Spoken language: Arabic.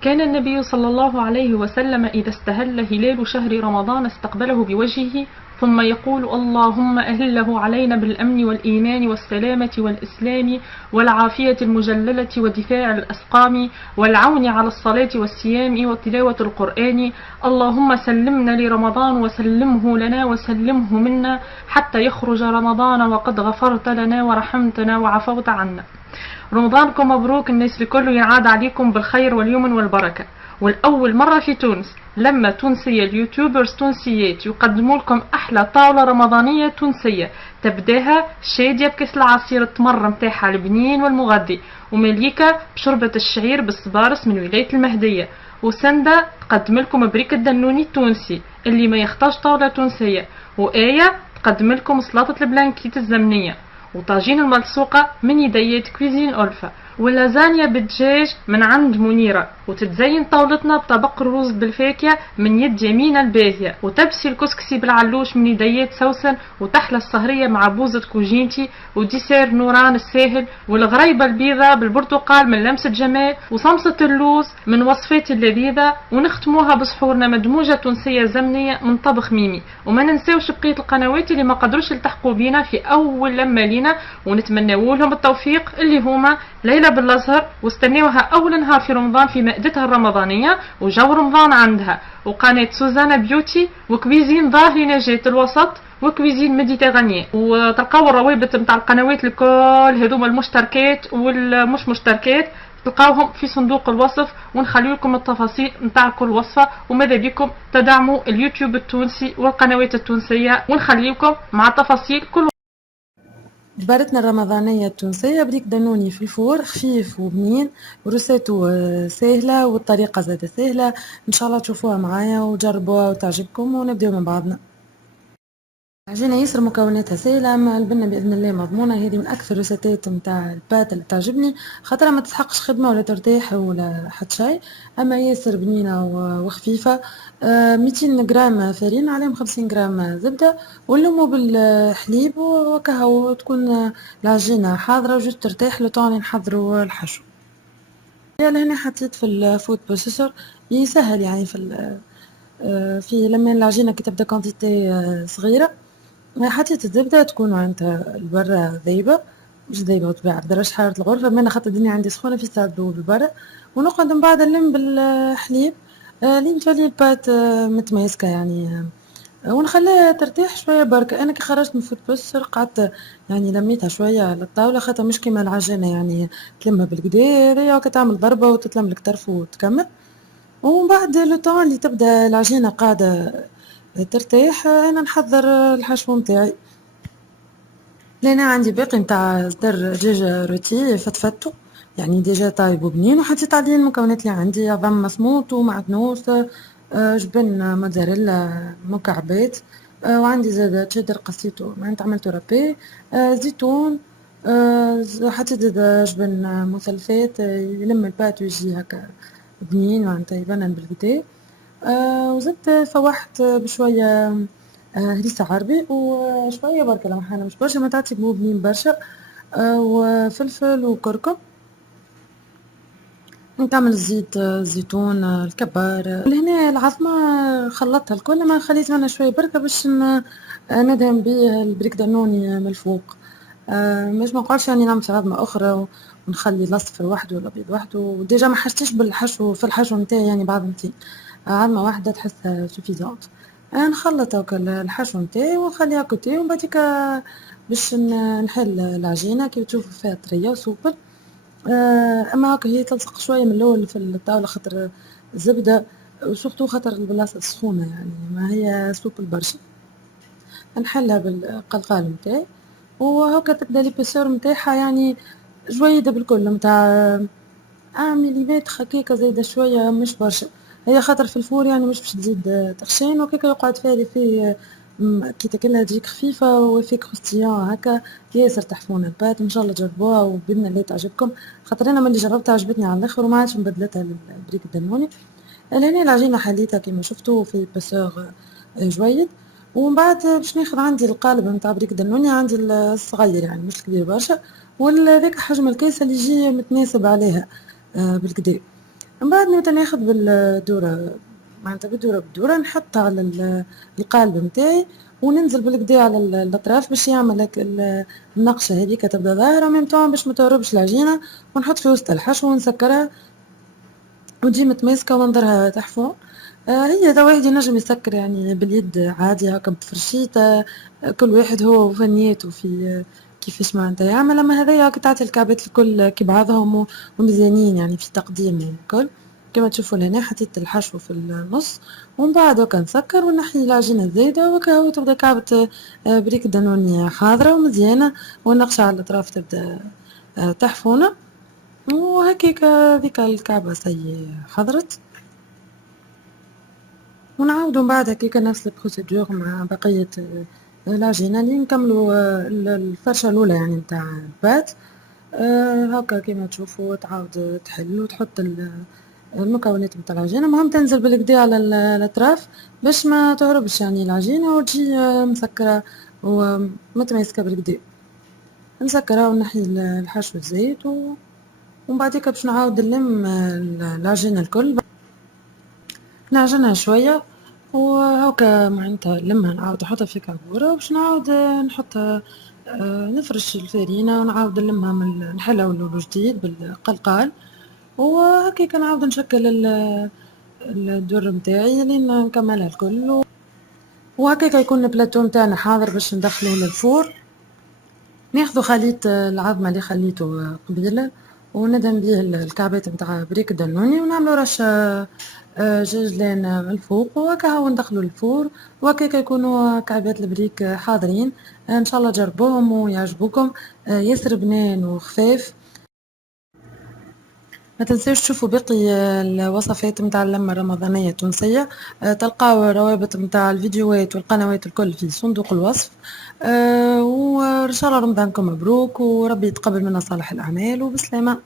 كان النبي صلى الله عليه وسلم إذا استهل هلال شهر رمضان استقبله بوجهه ثم يقول: اللهم أهله علينا بالأمن والإيمان والسلامة والإسلام والعافية المجللة ودفاع الأسقام والعون على الصلاة والصيام وتلاوة القرآن. اللهم سلمنا لرمضان وسلمه لنا وسلمه منا حتى يخرج رمضان وقد غفرت لنا ورحمتنا وعفوت عنا. رمضانكم مبروك، الناس الكل ينعاد عليكم بالخير واليمن والبركة. والأول مرة في تونس لما تونسية اليوتيوبرز تونسيات يقدموا لكم أحلى طاولة رمضانية تونسية، تبداها شادية بكاس العصير التمر متاعها البنين والمغذي، ومليكة بشربة الشعير بالصبارس من ولاية المهدية، وسندة تقدم لكم بريك الدنوني التونسي اللي ما يختارش طاولة تونسية، وآية تقدم لكم سلطة البلانكيت الزمنية، وطاجين الملصوقة من يديات كويزين ألفا، واللازانيا بالدجاج من عند منيرة، وتتزين طاولتنا بطبق الرز بالفاكهة من يد يمينة الباهية، وتبسي الكسكسي بالعلوش من يديات سوسن، وتحلى السهرية مع بوزة كوجينتي، وديسير نوران الساهل، والغريبة البيضة بالبرتقال من لمسة جمال، وصمصة اللوز من وصفات اللذيذة، ونختموها بسحورنا مدموجة تونسية زمنية من طبخ ميمي. وما ننساوش بقية القنوات اللي ما قدروش يلتحقوا بينا في أول لما لينا، ونتمنوا لهم التوفيق اللي هما ليلى بالازهر، واستناوها اول نهار في رمضان في مائدتها الرمضانيه وجو رمضان عندها، وقناه سوزانا بيوتي، وكويزين ظاهري نجاة الوسط، وكويزين ميديتيرانية. وتلقاو الروابط نتاع القنوات الكل هذوما المشتركات والمش مشتركات تلقاوهم في صندوق الوصف، ونخلي لكم التفاصيل نتاع كل وصفه. وماذا بكم تدعموا اليوتيوب التونسي والقنوات التونسيه، ونخلي لكم مع تفاصيل كل. جبارتنا الرمضانية التونسية بريك دانوني في الفور، خفيف وبنين ورساته سهلة والطريقة زادة سهلة. إن شاء الله تشوفوها معايا وتجربوها وتعجبكم، ونبدأ من بعضنا. عجينة ياسر مكوناتها سهلة، أما البنة بإذن الله مضمونة. هذه من أكثر الريسيتات متاع البات اللي تعجبني، خاطرها ما تسحقش خدمة ولا ترتاح ولا حتى شيء، أما ياسر بنينة وخفيفة. 200 جرام فارين عليهم 50 جرام زبدة، ونلمو بالحليب وكهو تكون العجينة حاضرة وجوز ترتاح لطون نحضروا الحشو. لهنا حطيت في الفود بروسيسور يسهل يعني في لما العجينة كي تبدا كونتيتي صغيرة. حطيت الزبدة تكون عندها البرة ذايبة، مش ذايبة طبيعة بدرجة حرارة الغرفة، بما أنا خاطر الدنيا عندي سخونة في ساعة تذوب البرة. ونقعد من بعد نلم بالحليب لين تولي البات متماسكة يعني. ونخليها ترتاح شوية بركة. أنا كي خرجت من فوت بروسيسور قعدت يعني لميتها شوية على الطاولة، خاطر مش كيما العجينة يعني تلمها بالكدا، هذيا تعمل ضربة وتتلم لك طرف وتكمل. ومن بعد لو طون اللي تبدا العجينة قاعدة ترتاح، أنا نحضر الحشو متاعي. لأنا عندي باقي متاع صدر دجاج روتي فتفتو يعني ديجا طايب وبنين، وحطيت عليه المكونات اللي عندي: عظم مسموط ومعدنوس، جبن موتزاريلا مكعبات، وعندي زاد تشيدر قصيته معناتها عملته رابي، زيتون، حطيت زاد جبن مثلثات يلم البات ويجي هكا بنين معناتها يبنن بالكدا. وزدت فوحت بشوية هريسة عربي وشوية بركة لمحانة مش برشا، ما تعطي مو بنين برشا، وفلفل وكركم. نكمل الزيت الزيتون الكبار. لهنا العظمة خلطتها الكل، ما خليت منها شوية بركة باش ندهن بيه البريك دانوني من الفوق. مش ما نقعدش يعني نعمل في عظمة أخرى ونخلي الأصفر وحده والأبيض وحده، وديجا ما حشتش بالحشو في الحشو نتاعي يعني بعضمتين، عظمة واحدة تحسها سوفيزونت. نخلط هاكا الحشو نتاعي ونخليها كوتي، ومن بعد باش نحل العجينة كي تشوفوا فيها طرية وسوبل. أما هاكا هي تلصق شوية من الأول في الطاولة خاطر الزبدة، وسورتو خاطر البلاصة سخونة يعني ما هي سوبل برشا. نحلها بالقلقال متاعي، وهاكا تبدا ليبيسور متاعها يعني جويدة بالكل متاع مليمتر هكاكا زايدة شوية مش برشا. هي خاطر في الفور يعني مش باش تزيد تخشين، وهكاكا يقعد فيه كي تاكلها تجيك خفيفة وفيك خستيان هكا ياسر تحفون البات. ان شاء الله جربوها وبإذن الله تعجبكم، خاطر انا ملي جربتها عجبتني على الاخر وما عادش مبدلتها للبريك الدنوني. لهنا العجينة حليتها كيما شفتوا في باسور جويد. ومن بعد باش ناخذ عندي القالب نتاع بريك دنوني، عندي الصغير يعني مش كبير برشا، وذاك حجم الكيسة اللي يجي متناسب عليها بالكدا. من بعد نبدا ناخد بالدورة، معناتها بالدورة نحطها على القالب متاعي، وننزل بالكدا على الأطراف باش يعمل هاك النقشة هاذيكا تبدا ظاهرة ميم طون باش ما تهربش العجينة، ونحط في وسط الحشو ونسكرها وتجي متماسكة ومنظرها تحفون. هي إذا واحد ينجم يسكر يعني باليد عادي هاكا بتفرشيطة، كل واحد هو وفنياته في كيفاش معناتها يعمل، أما هذايا هاكا تعطي الكعبات الكل كي بعضهم ومزيانين يعني في التقديم يعني الكل. كما تشوفوا هنا حطيت الحشو في النص، ومن بعد هاكا نسكر ونحي العجينة الزايدة وهاكا تبدا كعبة بريك دانوني حاضرة ومزيانة، والنقشة على الأطراف تبدا تحفونة، وهكاكا ذيك الكعبة سي حضرت. ونعاودو من بعد هكاكا نفس البروسيدور مع بقية العجينة اللي نكملو الفرشة الأولى يعني متاع البات. هاكا كيما تشوفوا تعاود تحل وتحط المكونات متاع العجينة، المهم تنزل بالكدا على الأطراف باش ما تهربش يعني العجينة وتجي مسكرة ومتماسكة بالكدا. نسكرها ونحي الحشو الزيت ومن بعديكا باش نعاود نلم العجينة الكل، نعجنها شوية وهاكا معناتها نلمها نعاود نحطها في كابورة باش نعاود نحطها نفرش الفرينة ونعاود نلمها نحلها من أول وجديد بالقلقال، وهكاكا نعاود نشكل الدور متاعي لين نكملها الكل، وهكاكا يكون البلاتو متاعنا حاضر باش ندخلوه للفور. ناخذ خليط العظمة اللي خليته قبيلة وندهن بيه الكعبات متاع بريك دانوني ونعملو رشة جاجلان من الفوق، وهكا هو ندخلو الفور، وهكاكا يكونوا كعبات البريك حاضرين. ان شاء الله جربوهم ويعجبوكم، ياسر بنان وخفاف. ما تنساوش تشوفوا باقي الوصفات متاع اللمة الرمضانية التونسية، تلقاو الروابط متاع الفيديوهات والقنوات الكل في صندوق الوصف. وإن شاء الله رمضانكم مبروك وربي يتقبل منا صالح الأعمال وبسلامة.